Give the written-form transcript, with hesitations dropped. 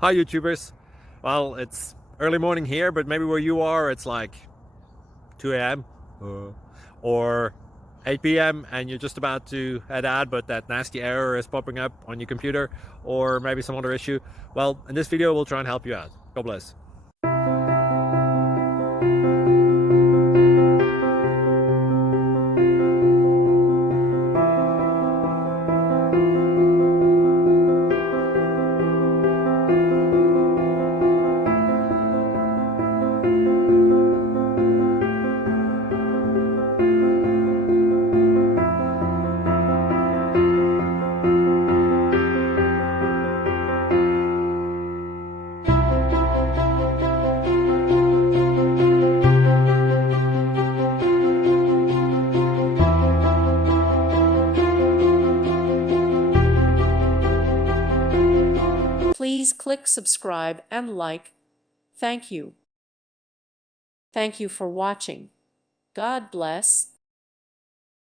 Hi YouTubers. Well, it's early morning here, but maybe where you are it's like 2 a.m. Or 8 p.m. and you're just about to head out, but that nasty error is popping up on your computer, or maybe some other issue. Well, in this video we'll try and help you out. God bless. Please click subscribe and like. Thank you. Thank you for watching. God bless.